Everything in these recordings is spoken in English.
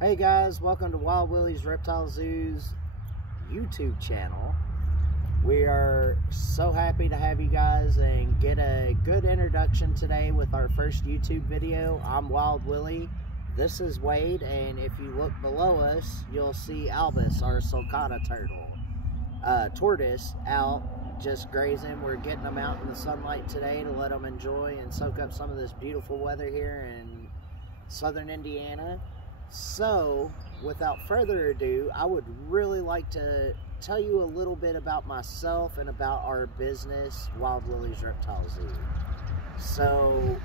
Hey guys, welcome to Wild Willy's Reptile Zoo's YouTube channel. We are so happy to have you guys and get a good introduction today with our first YouTube video. I'm Wild Willy, this is Wade, and if you look below us, you'll see Albus, our sulcata tortoise, out just grazing. We're getting them out in the sunlight today to let them enjoy and soak up some of this beautiful weather here in southern Indiana. So, without further ado, I would really like to tell you a little bit about myself and about our business, Wild Willy's Reptile Zoo. So,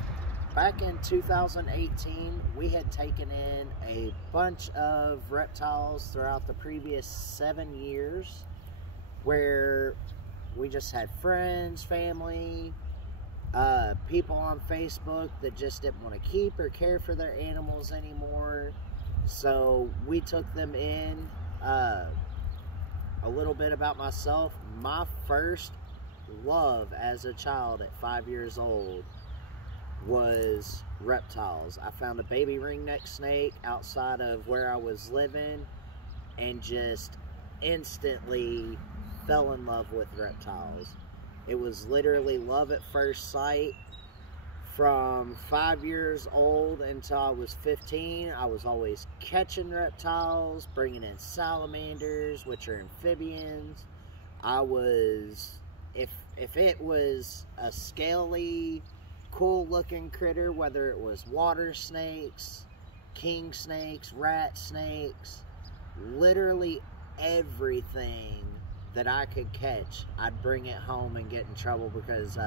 back in 2018, we had taken in a bunch of reptiles throughout the previous 7 years, where we just had friends, family, people on Facebook that just didn't want to keep or care for their animals anymore. So we took them in. A little bit about myself. My first love as a child at 5 years old was reptiles. I found a baby ringneck snake outside of where I was living and just instantly fell in love with reptiles. It was literally love at first sight. From 5 years old until I was 15, I was always catching reptiles, bringing in salamanders, which are amphibians. I was, if it was a scaly, cool looking critter, whether it was water snakes, king snakes, rat snakes, literally everything that I could catch, I'd bring it home and get in trouble because,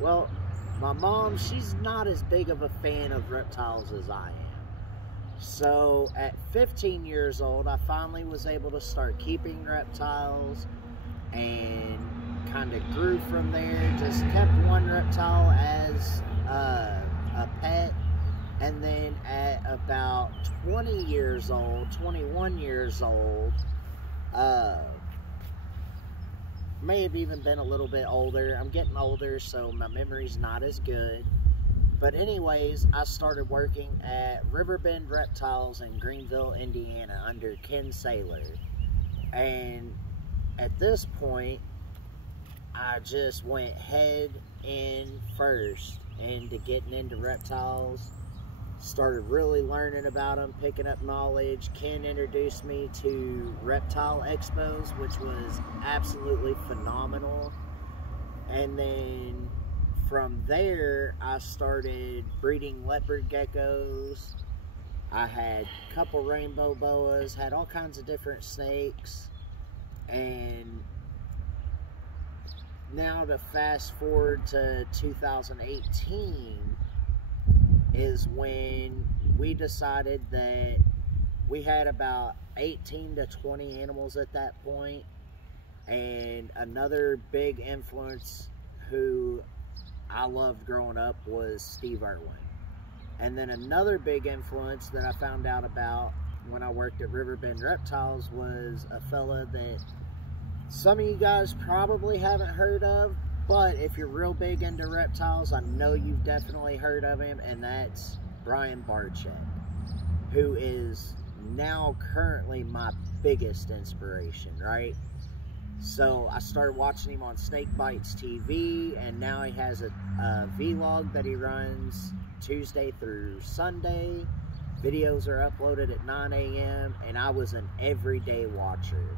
well, my mom, she's not as big of a fan of reptiles as I am. So at 15 years old, I finally was able to start keeping reptiles and kind of grew from there. Just kept one reptile as a pet. And then at about 20 years old, 21 years old, may have even been a little bit older. I'm getting older, so my memory's not as good. But anyways, I started working at Riverbend Reptiles in Greenville, Indiana under Ken Saylor. And at this point, I just went head in first into getting into reptiles. Started really learning about them, picking up knowledge. Ken introduced me to reptile expos, which was absolutely phenomenal. And then from there, I started breeding leopard geckos. I had a couple rainbow boas, had all kinds of different snakes. And now to fast forward to 2018, is when we decided that we had about 18 to 20 animals at that point. And another big influence who I loved growing up was Steve Irwin. And then another big influence that I found out about when I worked at Riverbend Reptiles was a fella that some of you guys probably haven't heard of, but if you're real big into reptiles, I know you've definitely heard of him, and that's Brian Barczyk, who is now currently my biggest inspiration, right? So I started watching him on Snake Bites TV, and now he has a vlog that he runs Tuesday through Sunday. Videos are uploaded at 9 a.m., and I was an everyday watcher.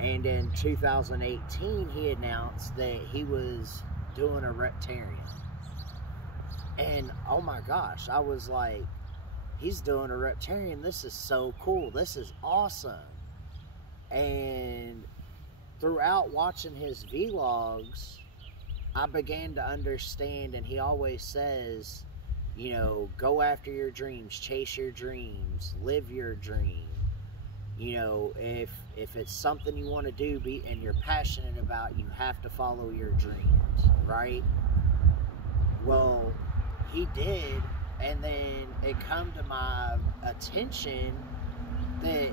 And in 2018, he announced that he was doing a reptarian. And oh my gosh, I was like, he's doing a reptarian. This is so cool. This is awesome. And throughout watching his vlogs, I began to understand, and he always says, you know, go after your dreams, chase your dreams, live your dream. You know, if it's something you want to do and you're passionate about, you have to follow your dreams, right? Well, he did, and then it come to my attention that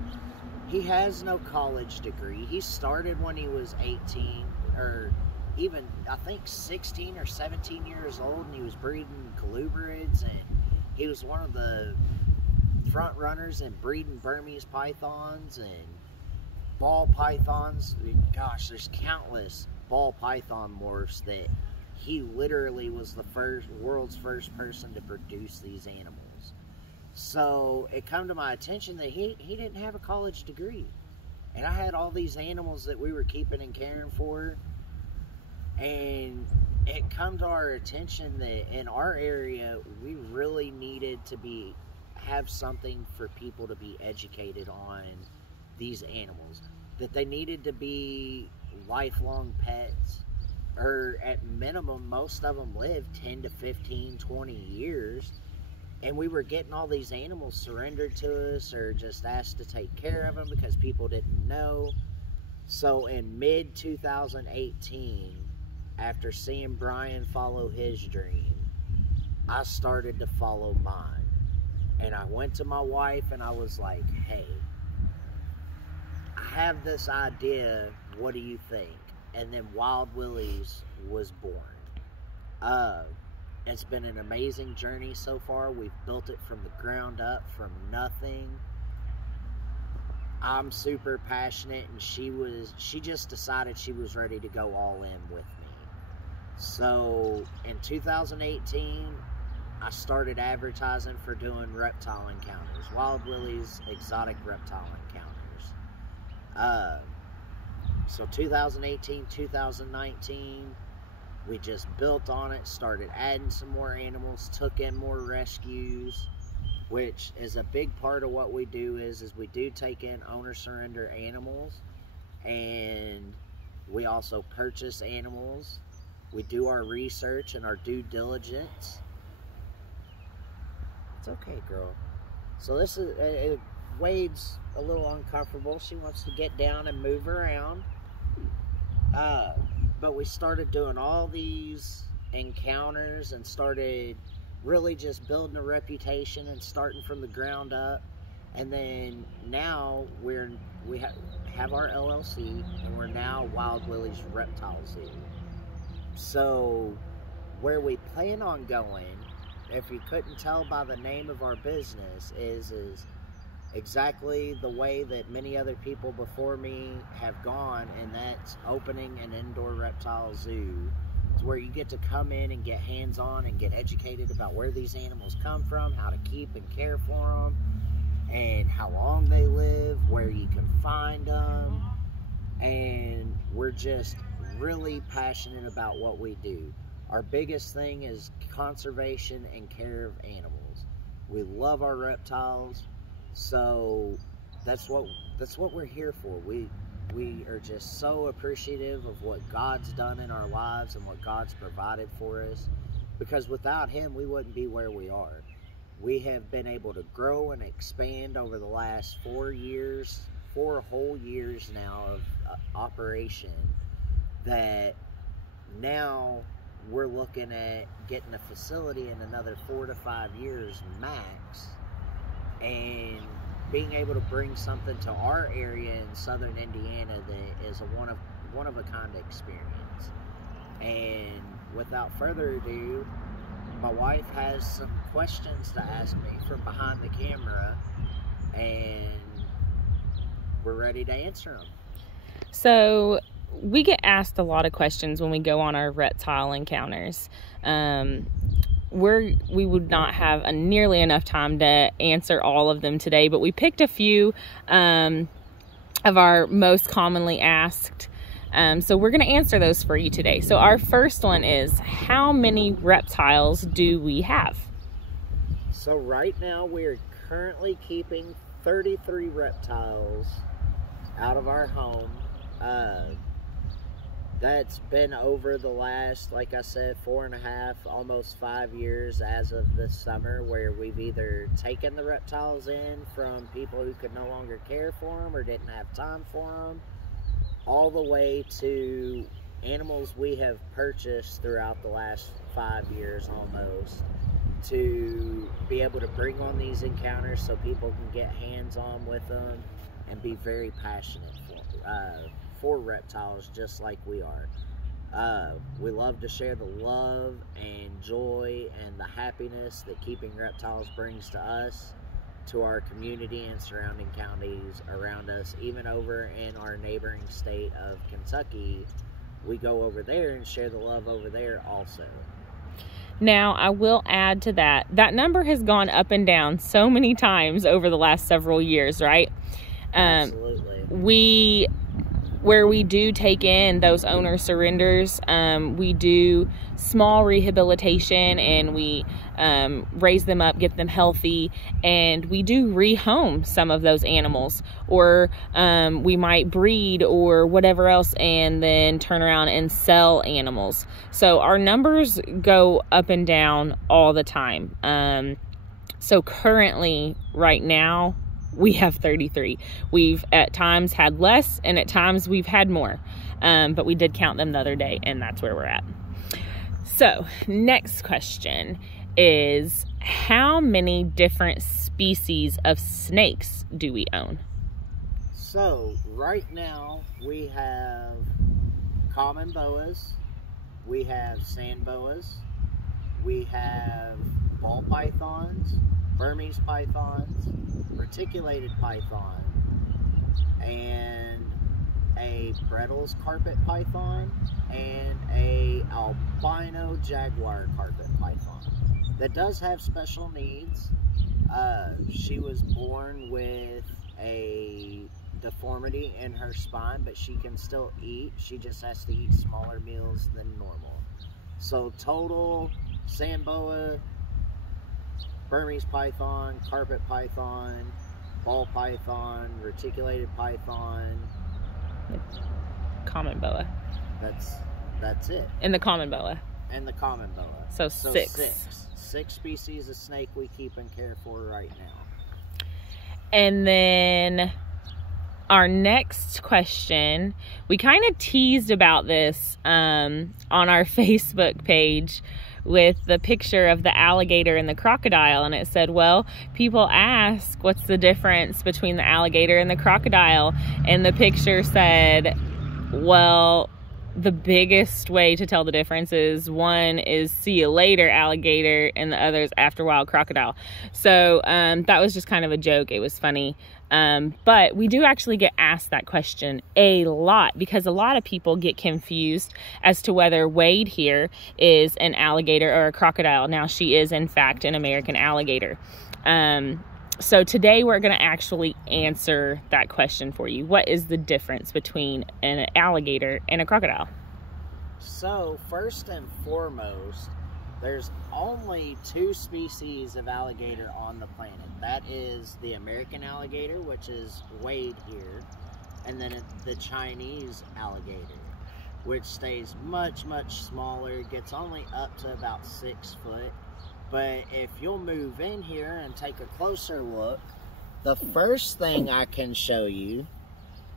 he has no college degree. He started when he was 18, or even, I think, 16 or 17 years old, and he was breeding colubrids, and he was one of the front runners in breeding Burmese pythons and ball pythons. Gosh, there's countless ball python morphs that he literally was the world's first person to produce these animals. So it come to my attention that he didn't have a college degree. And I had all these animals that we were keeping and caring for. And it come to our attention that in our area, we really needed to have something for people to be educated on these animals. That they needed to be lifelong pets. Or at minimum, most of them live 10 to 15, 20 years. And we were getting all these animals surrendered to us or just asked to take care of them because people didn't know. So in mid-2018, after seeing Brian follow his dream, I started to follow mine. And I went to my wife and I was like, hey, I have this idea, what do you think? And then Wild Willy's was born. It's been an amazing journey so far. We've built it from the ground up, from nothing. I'm super passionate, and she just decided she was ready to go all in with me. So in 2018, I started advertising for doing reptile encounters, Wild Willy's exotic reptile encounters. So 2018, 2019, we just built on it, started adding some more animals, took in more rescues, which is a big part of what we do is we do take in owner surrender animals, and we also purchase animals. We do our research and our due diligence. It's okay, girl. So this is, Wade's a little uncomfortable. She wants to get down and move around. But we started doing all these encounters and started really just building a reputation and starting from the ground up. And then now we have our LLC, and we're now Wild Willy's Reptile Zoo. So where we plan on going, if you couldn't tell by the name of our business, is exactly the way that many other people before me have gone, and that's opening an indoor reptile zoo. It's where you get to come in and get hands-on and get educated about where these animals come from, how to keep and care for them, and how long they live, where you can find them. And we're just really passionate about what we do. Our biggest thing is conservation and care of animals. We love our reptiles. So that's what we're here for. We are just so appreciative of what God's done in our lives and what God's provided for us, because without Him we wouldn't be where we are. We have been able to grow and expand over the last 4 whole years now of operation, that now we're looking at getting a facility in another 4 to 5 years max, and being able to bring something to our area in southern Indiana that is a one of a kind experience. And without further ado, my wife has some questions to ask me from behind the camera, and we're ready to answer them. So we get asked a lot of questions when we go on our reptile encounters. We would not have nearly enough time to answer all of them today, but we picked a few of our most commonly asked. So we're going to answer those for you today. So our first one is, how many reptiles do we have? So right now we are currently keeping 33 reptiles out of our home. That's been over the last, like I said, 4.5, almost 5 years as of this summer, where we've either taken the reptiles in from people who could no longer care for them or didn't have time for them, all the way to animals we have purchased throughout the last 5 years almost, to be able to bring on these encounters so people can get hands-on with them and be very passionate for reptiles, just like we are. We love to share the love and joy and the happiness that keeping reptiles brings to us. to our community and surrounding counties around us, even over in our neighboring state of Kentucky. We go over there and share the love over there also. Now, I will add to that, that number has gone up and down so many times over the last several years, right? Absolutely. Where we do take in those owner surrenders, we do small rehabilitation, and we raise them up, get them healthy, and we do rehome some of those animals, or we might breed or whatever else and then turn around and sell animals. So our numbers go up and down all the time. So currently, right now, we have 33. We've at times had less, and at times we've had more. But we did count them the other day, and that's where we're at. So, next question is, how many different species of snakes do we own? So, right now, we have common boas, we have sand boas, we have ball pythons, Burmese pythons, reticulated python, and a Brettles carpet python, and a albino jaguar carpet python that does have special needs. She was born with a deformity in her spine, but she can still eat. She just has to eat smaller meals than normal. So total sand boa, Burmese python, carpet python, ball python, reticulated python. Common boa. That's it. And the common boa. And the common boa. So six. Six species of snake we keep and care for right now. And then our next question, we kind of teased about this on our Facebook page with the picture of the alligator and the crocodile, and it said, well, people ask what's the difference between the alligator and the crocodile, and the picture said, well, the biggest way to tell the difference is one is see you later alligator, and the other is after a while crocodile. So that was just kind of a joke. It was funny. But we do actually get asked that question a lot, because a lot of people get confused as to whether Wade here is an alligator or a crocodile. Now, she is, in fact, an American alligator. So today we're going to actually answer that question for you. What is the difference between an alligator and a crocodile? So, first and foremost, there's only two species of alligator on the planet. That is the American alligator, which is Wade here, and then the Chinese alligator, which stays much, much smaller, gets only up to about 6 foot. But if you'll move in here and take a closer look, the first thing I can show you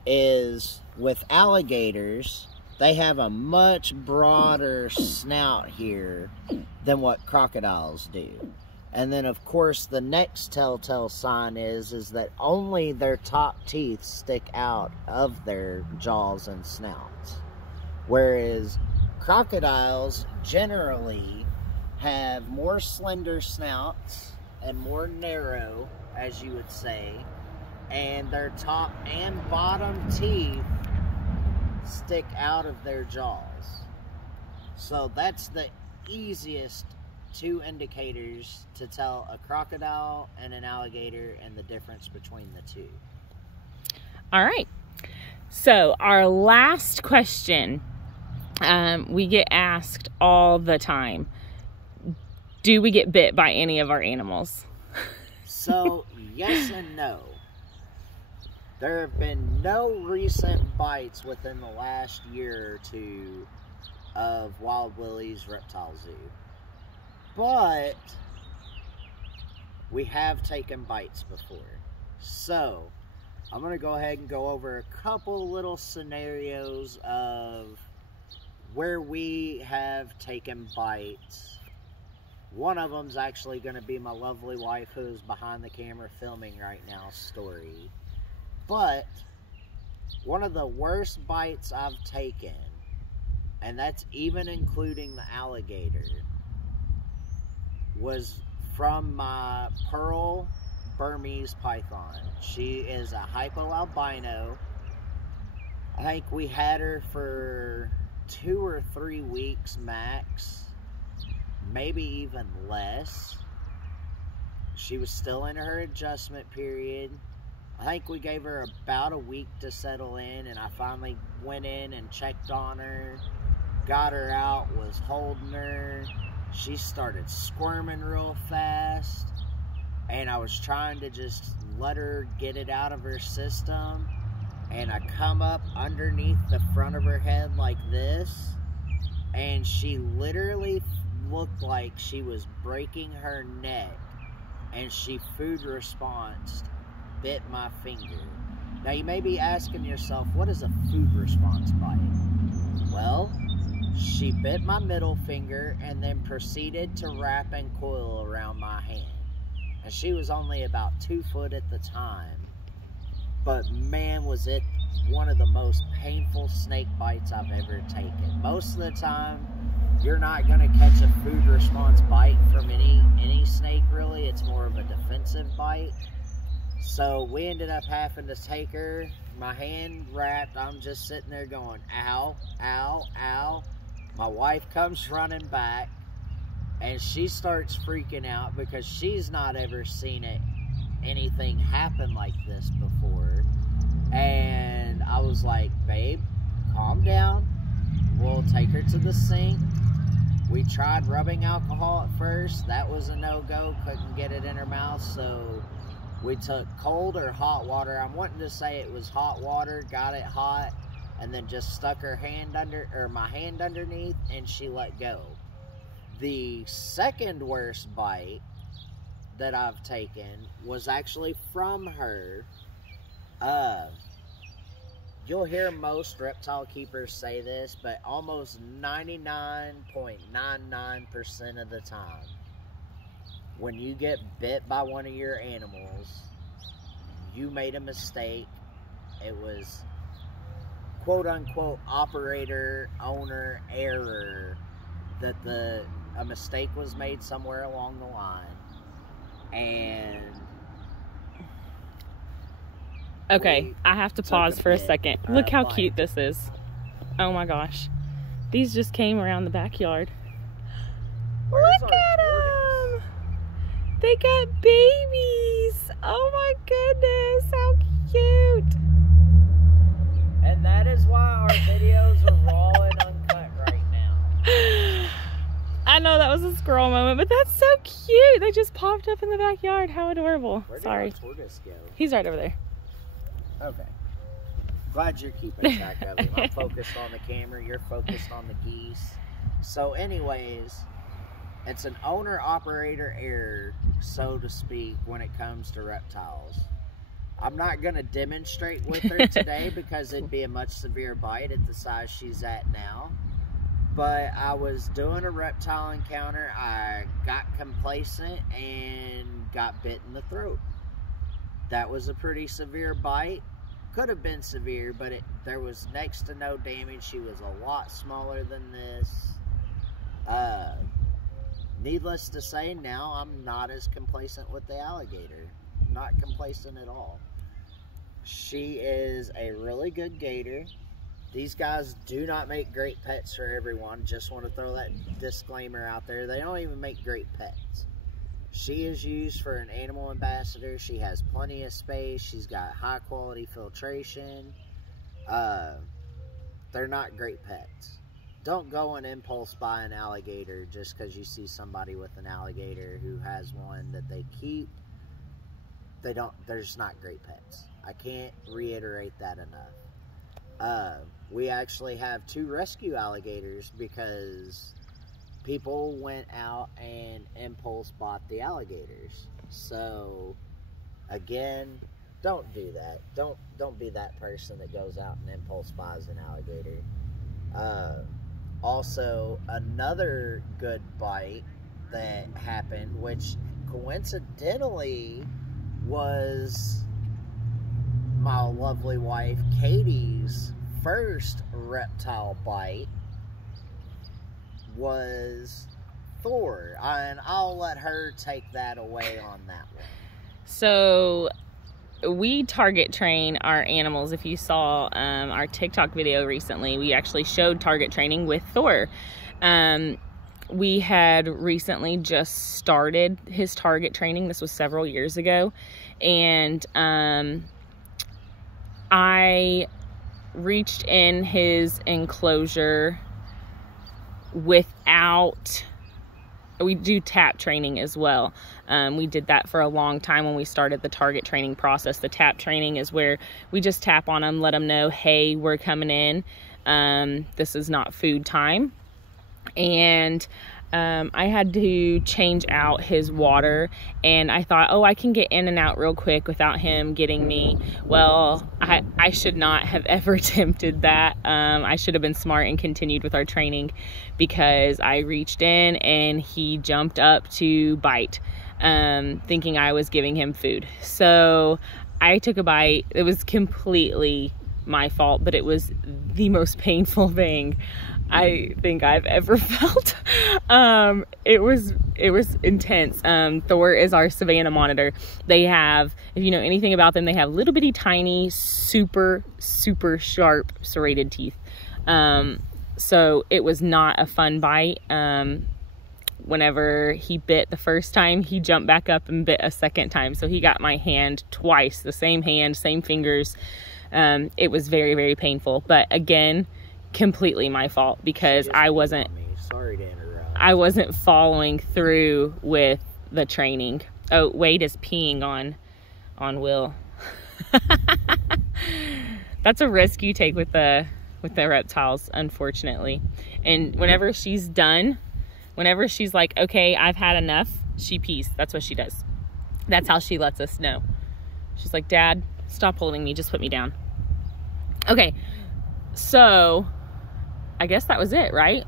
is with alligators, they have a much broader snout here than what crocodiles do. And then, of course, the next telltale sign is that only their top teeth stick out of their jaws and snouts. Whereas crocodiles generally have more slender snouts and more narrow, as you would say, and their top and bottom teeth stick out of their jaws. So that's the easiest two indicators to tell a crocodile and an alligator and the difference between the two. All right. So our last question, we get asked all the time. Do we get bit by any of our animals? So, yes and no. There have been no recent bites within the last year or two of Wild Willy's Reptile Zoo. But we have taken bites before. So, I'm going to go ahead and go over a couple little scenarios of where we have taken bites. One of them's actually going to be my lovely wife, who's behind the camera filming right now, story. But one of the worst bites I've taken, and that's even including the alligator, was from my pearl Burmese python. She is a hypoalbino. I think we had her for 2 or 3 weeks max, maybe even less. She was still in her adjustment period. I think we gave her about a week to settle in, and I finally went in and checked on her, got her out, was holding her. She started squirming real fast, and I was trying to just let her get it out of her system, and I come up underneath the front of her head like this, and she literally looked like she was breaking her neck, and she food responsed, bit my finger. Now you may be asking yourself, what is a food response bite? Well, she bit my middle finger and then proceeded to wrap and coil around my hand. And she was only about 2 foot at the time. But man, was it one of the most painful snake bites I've ever taken. Most of the time, you're not going to catch a food response bite from any snake really. It's more of a defensive bite. So we ended up having to take her, my hand wrapped. I'm just sitting there going, ow, ow, ow. My wife comes running back, and she starts freaking out because she's not ever seen anything happen like this before. And I was like, babe, calm down. We'll take her to the sink. We tried rubbing alcohol at first. That was a no-go. Couldn't get it in her mouth, so we took cold or hot water. I'm wanting to say it was hot water. Got it hot, and then just stuck her hand my hand underneath, and she let go. The second worst bite that I've taken was actually from her. You'll hear most reptile keepers say this, but almost 99.99% of the time, when you get bit by one of your animals, you made a mistake. It was quote-unquote operator, owner error, that a mistake was made somewhere along the line. And okay, I have to pause for a second. Look how cute this is. Oh my gosh. These just came around the backyard. Look at them! They got babies! Oh my goodness, how cute! And that is why our videos are raw and uncut right now. I know that was a squirrel moment, but that's so cute. They just popped up in the backyard. How adorable. Where did Sorry. our tortoise go? He's right over there. Okay. Glad you're keeping track of him. I'm focused on the camera. You're focused on the geese. So anyways, it's an owner-operator error, so to speak, when it comes to reptiles. I'm not going to demonstrate with her today because it'd be a much severe bite at the size she's at now. But I was doing a reptile encounter. I got complacent and got bit in the throat. That was a pretty severe bite. Could have been severe, but there was next to no damage. She was a lot smaller than this. Needless to say, now I'm not as complacent with the alligator. Not complacent at all. She is a really good gator. These guys do not make great pets for everyone. Just want to throw that disclaimer out there. They don't even make great pets. She is used for an animal ambassador. She has plenty of space. She's got high quality filtration. They're not great pets. Don't go and impulse buy an alligator just because you see somebody with an alligator who has one that they keep. They're just not great pets. I can't reiterate that enough. We actually have 2 rescue alligators because people went out and impulse bought the alligators. So again, don't do that. Don't be that person that goes out and impulse buys an alligator. Also, another good bite that happened, which coincidentally was my lovely wife Katie's first reptile bite, was Thor, and I'll let her take that away on that one. So we target train our animals. If you saw our TikTok video recently, we actually showed target training with Thor. We had recently just started his target training. This was several years ago. And I reached in his enclosure without... We do tap training as well. We did that for a long time when we started the target training process. The tap training is where we just tap on them, let them know, hey, we're coming in. This is not food time. And I had to change out his water, and I thought, oh, I can get in and out real quick without him getting me. Well, I should not have ever attempted that. I should have been smart and continued with our training, because I reached in and he jumped up to bite, thinking I was giving him food. So I took a bite. It was completely my fault, but it was the most painful thing I think I've ever felt. It was intense. Thor is our Savannah monitor. They have, if you know anything about them, they have little bitty tiny, super sharp serrated teeth. So it was not a fun bite. Whenever he bit the first time, he jumped back up and bit a second time. So he got my hand twice, the same hand, same fingers. It was very painful, but again, completely my fault, because I wasn't following through with the training. Oh, Wade is peeing on Will. That's a risk you take with the reptiles, unfortunately. And whenever she's done, whenever she's like, okay, I've had enough, she pees. That's what she does. That's how she lets us know. She's like, Dad, stop holding me, just put me down. Okay, so I guess that was it, right?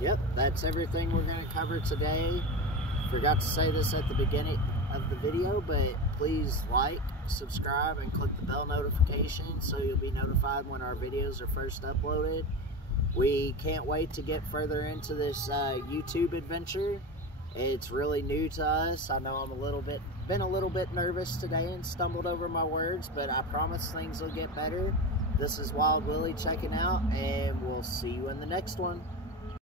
Yep, that's everything we're going to cover today. Forgot to say this at the beginning of the video, but please like, subscribe, and click the bell notification so you'll be notified when our videos are first uploaded. We can't wait to get further into this YouTube adventure. It's really new to us. I know I'm been a little bit nervous today and stumbled over my words, but I promise things will get better. This is Wild Willy checking out, and we'll see you in the next one.